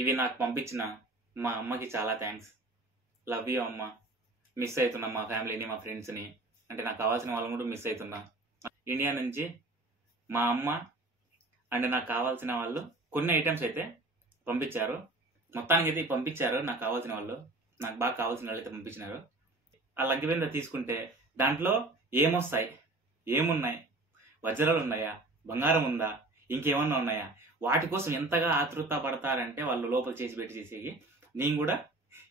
ఇవి నాకు పంపించిన మా అమ్మకి చాలా థ్యాంక్స్. లవ్ యూ అమ్మ. మిస్ అవుతున్నా మా ఫ్యామిలీని, మా ఫ్రెండ్స్ని. అంటే నాకు కావాల్సిన వాళ్ళని కూడా మిస్ అవుతున్నా. ఇండియా నుంచి మా అమ్మ అండ్ నాకు కావాల్సిన వాళ్ళు కొన్ని ఐటమ్స్ అయితే పంపించారు. మొత్తానికి అయితే పంపించారు. నాకు కావాల్సిన వాళ్ళు, నాకు బాగా కావాల్సిన వాళ్ళు అయితే పంపించినారు. ఆ లంకి బిందె తీసుకుంటే దాంట్లో ఏమొస్తాయి, ఏమున్నాయి, వజ్రాలు ఉన్నాయా, బంగారం ఉందా, ఇంకేమన్నా ఉన్నాయా, వాటి కోసం ఎంతగా ఆతృత పడతారంటే వాళ్ళు లోపల చేసి పెట్టి చేసేవి. నేను కూడా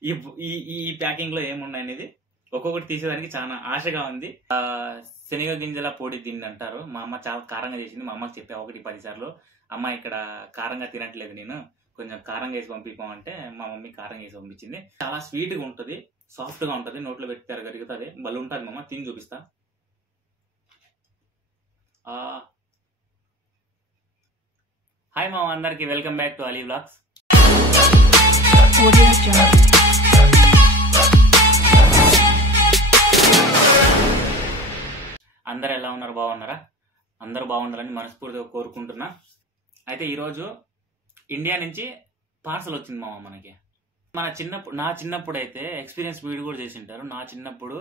ఈ ఈ ప్యాకింగ్ లో ఏమున్నాయి అనేది ఒక్కొక్కటి తీసేదానికి చాలా ఆశగా ఉంది. శనగ గింజల పొడి దీన్ని అంటారు. మా అమ్మ చాలా కారంగా చేసింది. మా అమ్మకి చెప్పా 1-10 సార్లు, అమ్మ ఇక్కడ కారంగా తినట్లేదు, నేను కొంచెం కారంగా వేసి పంపిపోమంటే మా మమ్మీ కారంగా వేసి పంపించింది. చాలా స్వీట్ గా ఉంటది, సాఫ్ట్ గా ఉంటది, నోట్లో పెడితే కరుగుతుంది, బలు ఉంటుంది. మా అమ్మ తిని చూపిస్తా. హాయ్ మామ, అందరికి welcome back to Ali vlogs. అందరు ఎలా ఉన్నారు, బాగున్నారా? అందరూ బాగుండాలని మనస్ఫూర్తిగా కోరుకుంటున్నా. అయితే ఈరోజు ఇండియా నుంచి పార్సల్ వచ్చింది మామ మనకి. నా చిన్నప్పుడు అయితే ఎక్స్పీరియన్స్ వీడియో కూడా చేసి ఉంటారు. నా చిన్నప్పుడు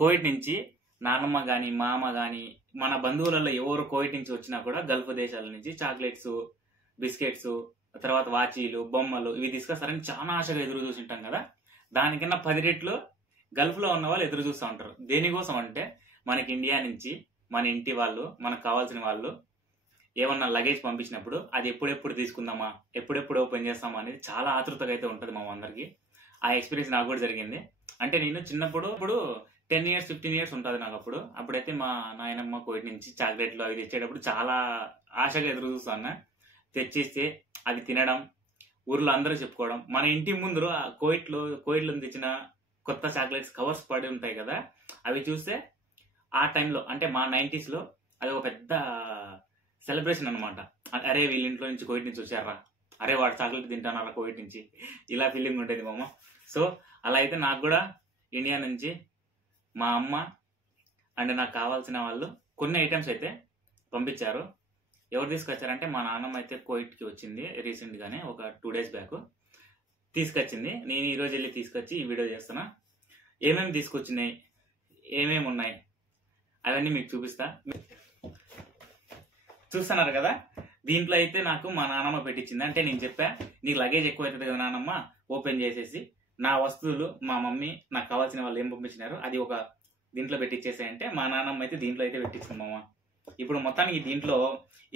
కోవిడ్ నుంచి నాన్నమ్మ కానీ మామ కానీ మన బంధువులలో ఎవరు కోవిడ్ నుంచి వచ్చినా కూడా గల్ఫ్ దేశాల నుంచి చాక్లెట్స్, బిస్కెట్స్, తర్వాత వాచీలు, బొమ్మలు ఇవి తీసుకొస్తారని చాలా ఆశగా ఎదురు చూసి ఉంటాం కదా. దానికన్నా 10 రెట్లు గల్ఫ్ లో ఉన్న వాళ్ళు ఎదురు చూస్తూ ఉంటారు. దేనికోసం అంటే మనకి ఇండియా నుంచి మన ఇంటి వాళ్ళు, మనకు కావాల్సిన వాళ్ళు ఏమన్నా లగేజ్ పంపించినప్పుడు అది ఎప్పుడెప్పుడు తీసుకుందామా, ఎప్పుడెప్పుడు ఓపెన్ చేస్తామా అనేది చాలా ఆతృతగా అయితే ఉంటుంది మా అందరికి. ఆ ఎక్స్పీరియన్స్ నాకు కూడా జరిగింది. అంటే నేను చిన్నప్పుడు 10 years 15 years ఉంటుంది నాకు. అప్పుడైతే మా నాయనమ్మ కోవిడ్ నుంచి చాక్లెట్లు అవి తెచ్చేటప్పుడు చాలా ఆశగా ఎదురు చూస్తాను. తెచ్చిస్తే అది తినడం, ఊర్లో అందరూ చెప్పుకోవడం. మన ఇంటి ముందు కోవిడ్లో తెచ్చిన కొత్త చాక్లెట్స్ కవర్స్ పడి ఉంటాయి కదా, అవి చూస్తే ఆ టైంలో అంటే మా 90s లో అది ఒక పెద్ద సెలబ్రేషన్ అనమాట. అరే వీళ్ళ ఇంట్లో నుంచి కోవిడ్ నుంచి వచ్చారా, అరే వాడు చాక్లెట్ తింటానారా కోవిడ్ నుంచి, ఇలా ఫీలింగ్ ఉంటుంది మామ. సో అలా అయితే నాకు కూడా ఇండియా నుంచి మా అమ్మ అండ్ నాకు కావాల్సిన వాళ్ళు కొన్ని ఐటమ్స్ అయితే పంపించారు. ఎవరు తీసుకొచ్చారంటే మా నాన్నమ్మ అయితే కోవిడ్కి వచ్చింది రీసెంట్ గానే, ఒక 2 days బ్యాక్ తీసుకొచ్చింది. నేను ఈరోజు వెళ్ళి తీసుకొచ్చి ఈ వీడియో చేస్తున్నా. ఏమేమి తీసుకొచ్చినాయి, ఏమేమి ఉన్నాయి అవన్నీ మీకు చూపిస్తా. చూస్తున్నారు కదా, దీంట్లో అయితే నాకు మా నాన్నమ్మ పెట్టించింది. అంటే నేను చెప్పా నీకు లగేజ్ ఎక్కువ అవుతుంది కదా నాన్నమ్మ, ఓపెన్ చేసేసి నా వస్తువులు మా మమ్మీ నాకు కావాల్సిన వాళ్ళు ఏం పంపించినారు అది ఒక దీంట్లో పెట్టించేసాయంటే మా నాన్నమ్మ అయితే దీంట్లో అయితే పెట్టించింది మామ. ఇప్పుడు మొత్తానికి దీంట్లో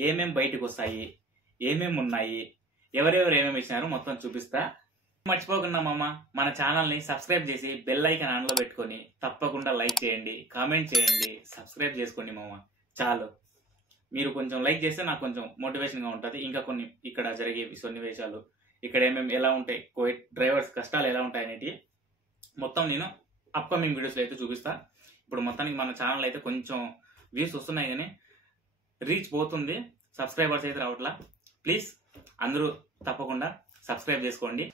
ఏమేమి బయటకు వస్తాయి, ఏమేమి ఉన్నాయి, ఎవరెవరు ఏమేమి ఇచ్చినారు మొత్తం చూపిస్తా. మర్చిపోకుండా మామ మన ఛానల్ని సబ్స్క్రైబ్ చేసి బెల్ ఐకాన్ ఆన్లో పెట్టుకొని తప్పకుండా లైక్ చేయండి, కామెంట్ చేయండి, సబ్స్క్రైబ్ చేసుకోండి మామ. చాలు, మీరు కొంచెం లైక్ చేస్తే నాకు కొంచెం మోటివేషన్గా ఉంటుంది. ఇంకా కొన్ని ఇక్కడ జరిగే సన్నివేశాలు, ఇక్కడ ఏమేమి ఎలా ఉంటాయి, కోవిడ్ డ్రైవర్స్ కష్టాలు ఎలా ఉంటాయి అనేటివి మొత్తం నేను అప్కమింగ్ వీడియోస్లో అయితే చూపిస్తా. ఇప్పుడు మొత్తానికి మన ఛానల్ అయితే కొంచెం వ్యూస్ వస్తున్నాయి కానీ రీచ్ పోతుంది, సబ్స్క్రైబర్స్ అయితే రావట్లా. ప్లీజ్ అందరూ తప్పకుండా సబ్స్క్రైబ్ చేసుకోండి.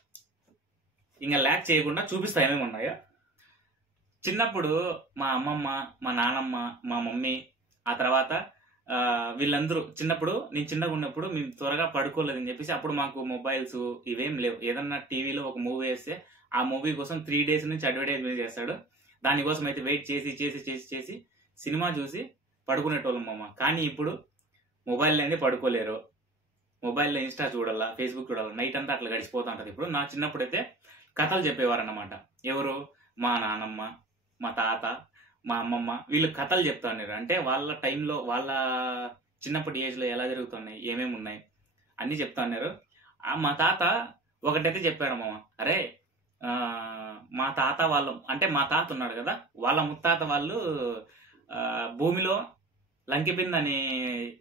ఇంకా ల్యాక్ చేయకుండా చూపిస్తా ఏమేమి ఉన్నాయో. చిన్నప్పుడు మా అమ్మమ్మ, మా నాన్నమ్మ, మా మమ్మీ, ఆ తర్వాత వీళ్ళందరూ చిన్నప్పుడు, నేను చిన్నగా ఉన్నప్పుడు మేము త్వరగా పడుకోలేదని చెప్పేసి అప్పుడు మాకు మొబైల్స్ ఇవేం లేవు. ఏదన్నా టీవీలో ఒక మూవీ వేస్తే ఆ మూవీ కోసం 3 days నుంచి అడ్వర్టైజ్మెంట్ చేస్తాడు. దానికోసం అయితే వెయిట్ చేసి చేసి చేసి చేసి సినిమా చూసి పడుకునేటోళ్ళం మామ. కానీ ఇప్పుడు మొబైల్ అనేది పడుకోలేరు. మొబైల్లో ఇన్స్టా చూడాలా, ఫేస్బుక్ చూడాలా, నైట్ అంతా అట్లా గడిచిపోతూ ఉంటుంది. ఇప్పుడు నా చిన్నప్పుడు అయితే కథలు చెప్పేవారు అన్నమాట. ఎవరు? మా నాన్నమ్మ, మా తాత, మా అమ్మమ్మ, వీళ్ళు కథలు చెప్తా ఉన్నారు. అంటే వాళ్ళ టైంలో, వాళ్ళ చిన్నప్పటి ఏజ్లో ఎలా జరుగుతున్నాయి, ఏమేమి ఉన్నాయి అన్నీ చెప్తా ఉన్నారు. మా తాత ఒకటైతే చెప్పారు మామ, అరే మా తాత వాళ్ళు, అంటే మా తాత ఉన్నాడు కదా, వాళ్ళ ముత్తాత వాళ్ళు భూమిలో లంకి బిందె అని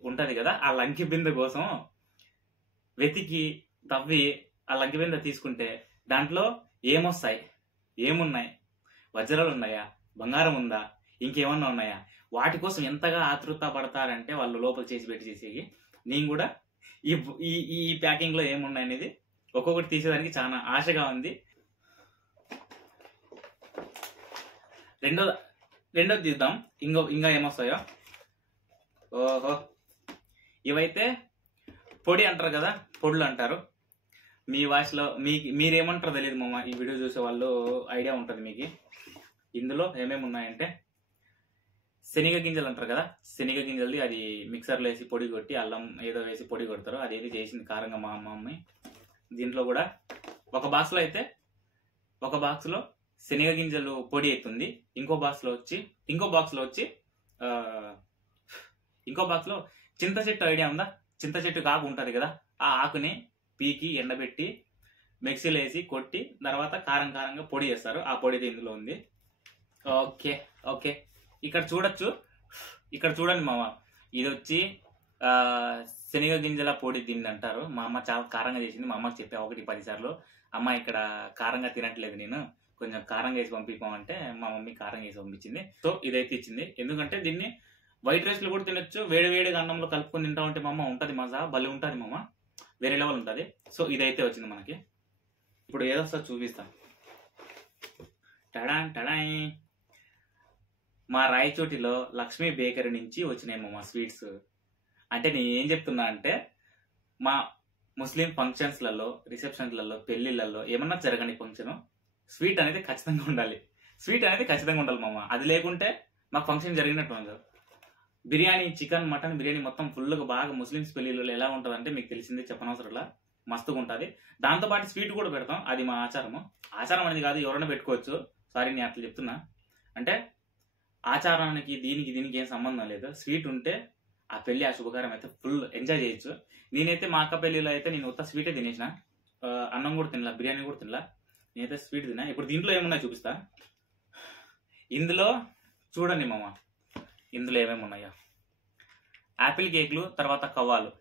ఉంటది కదా, ఆ లంకి బిందె కోసం వెతికి తవ్వి ఆ లంకి బిందె తీసుకుంటే దాంట్లో ఏమొస్తాయి, ఏమున్నాయి, వజ్రాలు ఉన్నాయా, బంగారం ఉందా, ఇంకేమన్నా ఉన్నాయా, వాటి కోసం ఎంతగా ఆతృత పడతారంటే వాళ్ళు లోపల చేసి పెట్టి చేసేవి. నేను కూడా ఈ ప్యాకింగ్ లో ఏమున్నాయి అనేది ఒక్కొక్కటి తీసేదానికి చాలా ఆశగా ఉంది. రెండోది తీద్దాం, ఇంకా ఏమొస్తాయో. ఓహో, ఇవైతే పొడి అంటారు కదా, పొడులు అంటారు. మీ వాయిస్లో మీరేమంటారో తెలియదు మామ. ఈ వీడియో చూసే వాళ్ళు ఐడియా ఉంటుంది మీకు. ఇందులో ఏమేమి ఉన్నాయంటే శనగ గింజలు అంటారు కదా, శనగ గింజలది అది మిక్సర్లో వేసి పొడి కొట్టి అల్లం ఏదో వేసి పొడి కొడతారు. అదేది చేసింది కారంగా మా మమ్మీ. దీంట్లో కూడా ఒక బాక్స్లో శనగ గింజలు పొడి అవుతుంది. ఇంకో బాక్స్లో చింత చెట్టు ఐడియా ఉందా? చింత చెట్టు ఆకు ఉంటుంది కదా, ఆ ఆకుని పీకి ఎండబెట్టి మిక్సీలో వేసి కొట్టి తర్వాత కారంగా పొడి చేస్తారు. ఆ పొడి ఇందులో ఉంది. ఓకే ఓకే, ఇక్కడ చూడండి మామ. ఇది వచ్చి శనగ గింజల పొడి దీన్ని అంటారు. మా అమ్మ చాలా కారంగా చేసింది. మా అమ్మకి చెప్పా 1-10 సార్లు, అమ్మ ఇక్కడ కారంగా తినట్లేదు, నేను కొంచెం కారంగా వేసి పంపిపోమంటే మా మమ్మీ కారంగా వేసి పంపించింది. సో ఇదైతే ఇచ్చింది. ఎందుకంటే దీన్ని వైట్ రైస్లో కూడా తినొచ్చు, వేడివేడిగా అన్నంలో కలుపుకొని తింటా ఉంటే మా అమ్మ ఉంటుంది మజా, భలే ఉంటుంది మామ, వేరే లెవెల్ ఉంటుంది. సో ఇదైతే వచ్చింది మనకి. ఇప్పుడు ఏదో సార్ చూపిస్తాను. టడాయ్, మా రాయచోటిలో లక్ష్మీ బేకరీ నుంచి వచ్చినాయి మా స్వీట్స్. అంటే నేను ఏం చెప్తున్నా అంటే, మా ముస్లిం ఫంక్షన్స్లలో, రిసెప్షన్స్లలో, పెళ్లిళ్ళల్లో ఏమన్నా జరగని ఫంక్షన్ స్వీట్ అనేది ఖచ్చితంగా ఉండాలి. మామ. అది లేకుంటే మాకు ఫంక్షన్ జరిగినట్టు ఉండదు. బిర్యానీ, చికెన్, మటన్ బిర్యానీ మొత్తం ఫుల్గా బాగా ముస్లిమ్స్ పెళ్లిళ్ళలో ఎలా ఉంటుంది అంటే మీకు తెలిసిందే, చెప్పనవసరంలా మస్తుగా ఉంటుంది. దాంతోపాటు స్వీట్ కూడా పెడతాం. అది మా ఆచారం అనేది కాదు, ఎవరైనా పెట్టుకోవచ్చు. సారీ నేను అట్లా చెప్తున్నా. అంటే ఆచారానికి దీనికి ఏం సంబంధం లేదు. స్వీట్ ఉంటే ఆ పెళ్లి, ఆ శుభకార్యం అయితే ఫుల్ ఎంజాయ్ చేయొచ్చు. నేనైతే మా అక్క పెళ్లిలో అయితే నేను ఉత్త స్వీటే తినేసిన, అన్నం కూడా తినలా, బిర్యానీ కూడా తినలా, నేనైతే స్వీట్ తినా. ఇప్పుడు దీంట్లో ఏమున్నాయో చూపిస్తా. ఇందులో చూడండి మామ, ఇందులో ఏమేమి ఉన్నాయో. యాపిల్ కేక్లు, తర్వాత కవ్వాలు.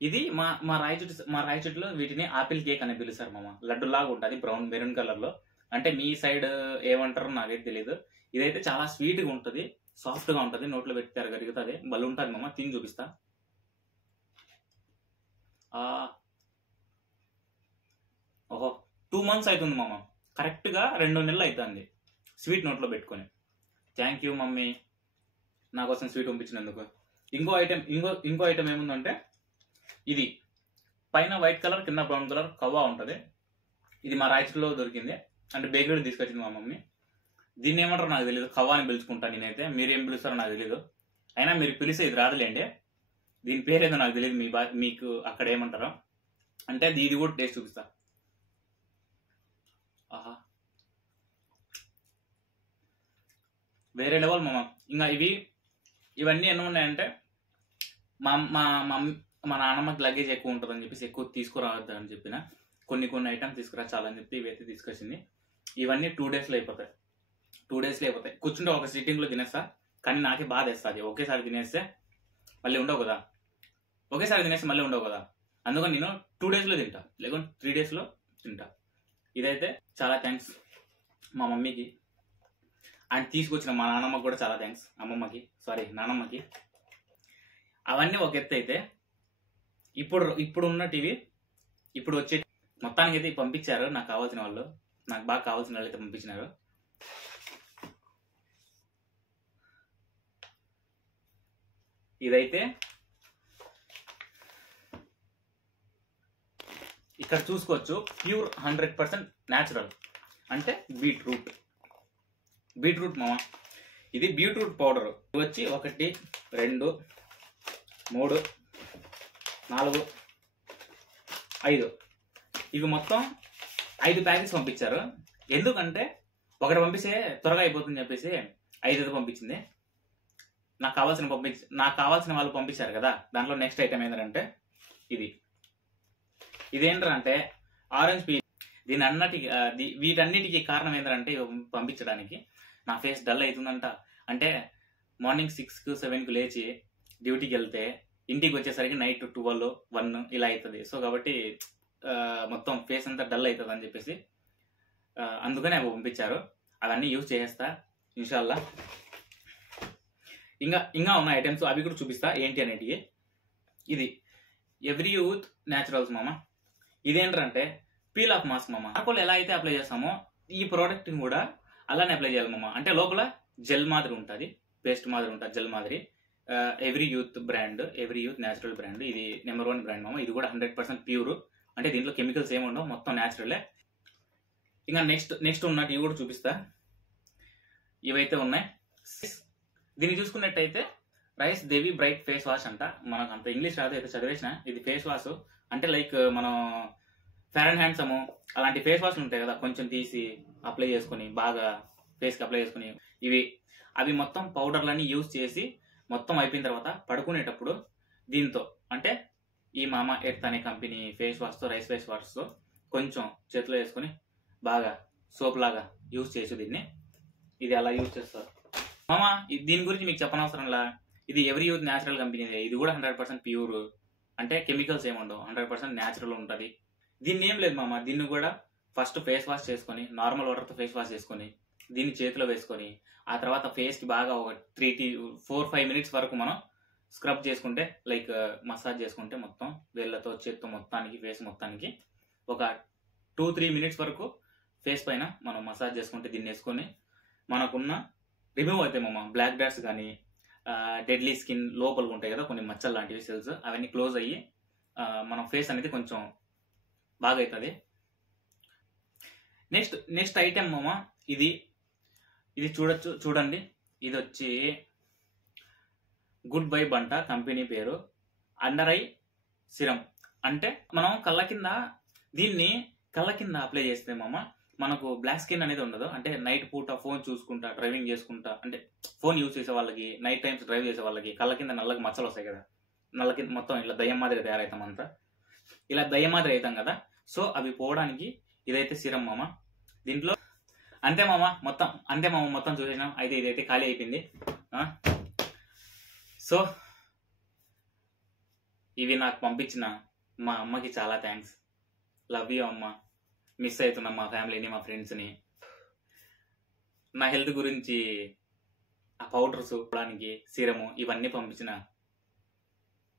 ఇది మా రాయచోటిలో వీటిని ఆపిల్ కేక్ అని పిలుస్తారు మామ. లడ్డులాగా ఉంటుంది, బ్రౌన్ మెరూన్ కలర్ లో. అంటే మీ సైడ్ ఏమంటారో నాకైతే తెలియదు. ఇదైతే చాలా స్వీట్ గా ఉంటుంది, సాఫ్ట్ గా ఉంటుంది, నోట్లో పెట్టి కరుగుతుంది, బలు ఉంటుంది మామ. తిని చూపిస్తా. 2 months అవుతుంది మామ, కరెక్ట్ గా 2 నెలలు అవుతుంది స్వీట్ నోట్లో పెట్టుకొని. థ్యాంక్ యూ మమ్మీ నా కోసం స్వీట్ పంపించినందుకు. ఇంకో ఐటెం ఏముందంటే, ఇది పైన వైట్ కలర్ కింద బ్రౌన్ కలర్ కవ్వా ఉంటుంది. ఇది మా రాయచూరులో దొరికింది, అంటే బేకరీ తీసుకొచ్చింది మా మమ్మీ. దీన్ని ఏమంటారో నాకు తెలియదు, కవ్వా అని పిలుచుకుంటాను నేనైతే. మీరు ఏం పిలుస్తారో నాకు తెలియదు, అయినా మీరు పిలిస్తే ఇది రాదులేండి. దీని పేరేదో నాకు తెలియదు, మీకు అక్కడ ఏమంటారో. అంటే ఇది కూడా టేస్ట్ చూపిస్తా. ఆహా, వేరే లెవెల్ మామ. ఇంకా ఇవన్నీ ఎన్ని ఉన్నాయంటే, మా నాన్నమ్మకి లగేజ్ ఎక్కువ ఉంటుందని చెప్పేసి ఎక్కువ తీసుకురావద్దు అని చెప్పిన. కొన్ని ఐటమ్స్ తీసుకురా చాలని చెప్పి ఇవైతే తీసుకొచ్చింది. ఇవన్నీ 2 daysలో అయిపోతాయి. కూర్చుంటే ఒక సిట్టింగ్లో తినేస్తా, కానీ నాకే బాధ వేస్తుంది. ఒకేసారి తినేస్తే మళ్ళీ ఉండవు కదా, అందుకని నేను 2 daysలో తింటా, లేకుంటే 3 daysలో తింటా. ఇదైతే చాలా థ్యాంక్స్ మా మమ్మీకి, అండ్ తీసుకొచ్చిన మా నాన్నమ్మకి కూడా చాలా థ్యాంక్స్. నానమ్మకి. అవన్నీ ఒక ఎత్తు అయితే, ఇప్పుడు ఉన్న టీవీ ఇప్పుడు వచ్చే మొత్తానికి అయితే పంపించారు. నాకు కావాల్సిన వాళ్ళు, నాకు బాగా కావాల్సిన వాళ్ళు అయితే పంపించినారు. ఇదైతే ఇక్కడ చూసుకోవచ్చు, ప్యూర్ 100% న్యాచురల్. అంటే బీట్రూట్ మామ. ఇది బీట్రూట్ పౌడర్ వచ్చి 1, 2, 3, 4, 5 ఇవి మొత్తం 5 ప్యాకెట్స్ పంపించారు. ఎందుకంటే ఒకటి పంపిస్తే త్వరగా అయిపోతుందని చెప్పేసి 5 పంపించింది. నాకు కావాల్సిన వాళ్ళు పంపించారు కదా. దాంట్లో నెక్స్ట్ ఐటమ్ ఏంటంటే ఇదేంటంటే ఆరెంజ్ పీల్. వీటన్నిటికీ కారణం ఏంటంటే పంపించడానికి నా ఫేస్ డల్ అవుతుందంట. అంటే మార్నింగ్ 6, 7 లేచి డ్యూటీకి వెళ్తే ఇంటికి వచ్చేసరికి నైట్ 12, 1 ఇలా అవుతుంది. సో కాబట్టి మొత్తం ఫేస్ అంతా డల్ అవుతుంది అని చెప్పేసి అందుకనే అవి పంపించారు. అవన్నీ యూజ్ చేసేస్తా ఇన్షాల్లా. ఇంకా ఉన్న ఐటమ్స్ అవి కూడా చూపిస్తా ఏంటి అనేటివి. ఇది ఎవ్రీ యూత్ న్యాచురల్స్ మామ. ఇదేంటంటే పీల్ ఆఫ్ మాస్క్ మామ. ఆర్కోల్ ఎలా అయితే అప్లై చేస్తామో ఈ ప్రోడక్ట్ కూడా అలానే అప్లై చేయాలి మామ. అంటే లోపల జెల్ మాదిరి ఉంటుంది, పేస్ట్ మాదిరి ఉంటుంది, జెల్ మాదిరి. Every youth brand, every youth natural brand. ఇది నెంబర్ 1 బ్రాండ్ మామ. ఇది కూడా 100% ప్యూర్, అంటే దీంట్లో కెమికల్స్ ఏమి ఉండవు, మొత్తం న్యాచురలే. ఇంకా నెక్స్ట్ ఉన్నట్టు ఇవి కూడా చూపిస్తా. ఇవైతే ఉన్నాయి. దీన్ని చూసుకున్నట్టయితే రైస్ దేవి బ్రైట్ ఫేస్ వాష్ అంట. మనకు అంత ఇంగ్లీష్ రాదు, అయితే చదివేసిన. ఇది ఫేస్ వాష్ అంటే లైక్ మనం ఫెయిర్ అండ్ హ్యాండ్సమ్ అలాంటి ఫేస్ వాష్లు ఉంటాయి కదా, కొంచెం తీసి అప్లై చేసుకుని బాగా ఫేస్కి అప్లై చేసుకుని అవి మొత్తం పౌడర్లన్నీ యూజ్ చేసి మొత్తం అయిపోయిన తర్వాత పడుకునేటప్పుడు దీంతో, అంటే ఈ మామా ఎర్త్ అనే కంపెనీ ఫేస్ వాష్తో, రైస్ ఫేస్ వాష్తో కొంచెం చేతిలో వేసుకుని బాగా సోప్ లాగా యూజ్ చేసి దీన్ని, ఇది అలా యూజ్ చేస్తారు మామ. దీని గురించి మీకు చెప్పనవసరంలా, ఇది ఎవ్రీ యూత్ న్యాచురల్ కంపెనీ. ఇది కూడా 100% ప్యూర్, అంటే కెమికల్స్ ఏముండవు, 100% న్యాచురల్ ఉంటుంది. దీన్ని ఏం లేదు మామ, దీన్ని కూడా ఫస్ట్ ఫేస్ వాష్ చేసుకొని నార్మల్ వాటర్తో ఫేస్ వాష్ చేసుకొని దీన్ని చేతిలో వేసుకొని ఆ తర్వాత ఫేస్కి బాగా ఒక 4-5 మినిట్స్ వరకు మనం స్క్రబ్ చేసుకుంటే, లైక్ మసాజ్ చేసుకుంటే మొత్తం వేళ్ళతో చేత్తో మొత్తానికి ఫేస్ మొత్తానికి ఒక 2-3 మినిట్స్ వరకు ఫేస్ పైన మనం మసాజ్ చేసుకుంటే దీన్ని వేసుకొని మనకున్న రిమూవ్ అవుతాయి మామ. బ్లాక్ డాట్స్ కానీ డెడ్లీ స్కిన్ లోపల ఉంటాయి కదా కొన్ని మచ్చలు లాంటివి, సెల్స్, అవన్నీ క్లోజ్ అయ్యి మన ఫేస్ అనేది కొంచెం బాగా అవుతుంది. నెక్స్ట్ ఐటెం మామ, ఇది చూడండి. ఇది వచ్చి గుడ్ వైబ్ అంట కంపెనీ పేరు. అండర్ ఐ సిరం, అంటే మనం దీన్ని కళ్ళ కింద అప్లై చేస్తే మామ మనకు బ్లాక్ స్కిన్ అనేది ఉండదు. అంటే నైట్ పూట ఫోన్ చూసుకుంటా డ్రైవింగ్ చేసుకుంటా, అంటే ఫోన్ యూజ్ చేసే వాళ్ళకి, నైట్ టైమ్స్ డ్రైవ్ చేసే వాళ్ళకి కళ్ళ కింద నల్లగా మచ్చలు వస్తాయి కదా, నల్ల కింద మొత్తం ఇట్లా దయ్యం మాదిరి తయారవుతాం అంతా, ఇలా దయ్యం మాదిరి అవుతాం కదా. సో అవి పోవడానికి ఇదైతే సిరం మామ. దీంట్లో అంతే మామ, మొత్తం చూసేసినాం. అయితే ఇదైతే ఖాళీ అయిపోయింది. సో ఇవి నాకు పంపించిన మా అమ్మకి చాలా థ్యాంక్స్. లవ్ యూ అమ్మ. మిస్ అవుతున్నాం మా ఫ్యామిలీని, మా ఫ్రెండ్స్ని. నా హెల్త్ గురించి ఆ పౌడర్స్ పోవడానికి సిరము ఇవన్నీ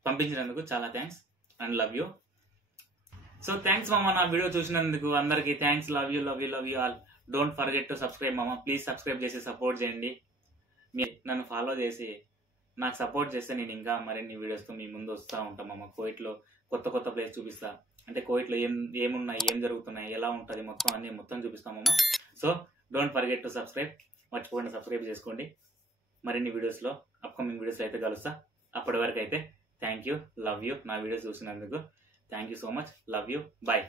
పంపించినందుకు చాలా thanks and love you. So thanks మామ, నా వీడియో చూసినందుకు అందరికీ thanks. Love you all. Don't forget to subscribe మామ. ప్లీజ్ సబ్స్క్రైబ్ చేసి సపోర్ట్ చేయండి. నన్ను ఫాలో చేసి నాకు సపోర్ట్ చేస్తే నేను ఇంకా మరిన్ని వీడియోస్తో మీ ముందు వస్తూ ఉంటాం మామ. కోవిట్లో కొత్త ప్లేస్ చూపిస్తా, అంటే కోవిట్లో ఏమున్నాయి, ఏం జరుగుతున్నాయి, ఎలా ఉంటుంది మొత్తం చూపిస్తామమ్మా. So don't forget to subscribe. మర్చిపోకుండా సబ్స్క్రైబ్ చేసుకోండి. మరిన్ని వీడియోస్లో, అప్కమింగ్ వీడియోస్లో అయితే కలుస్తా. అప్పటి వరకు అయితే థ్యాంక్ యూ, లవ్ యూ. నా వీడియోస్ చూసినందుకు thank you so much. Love you, bye.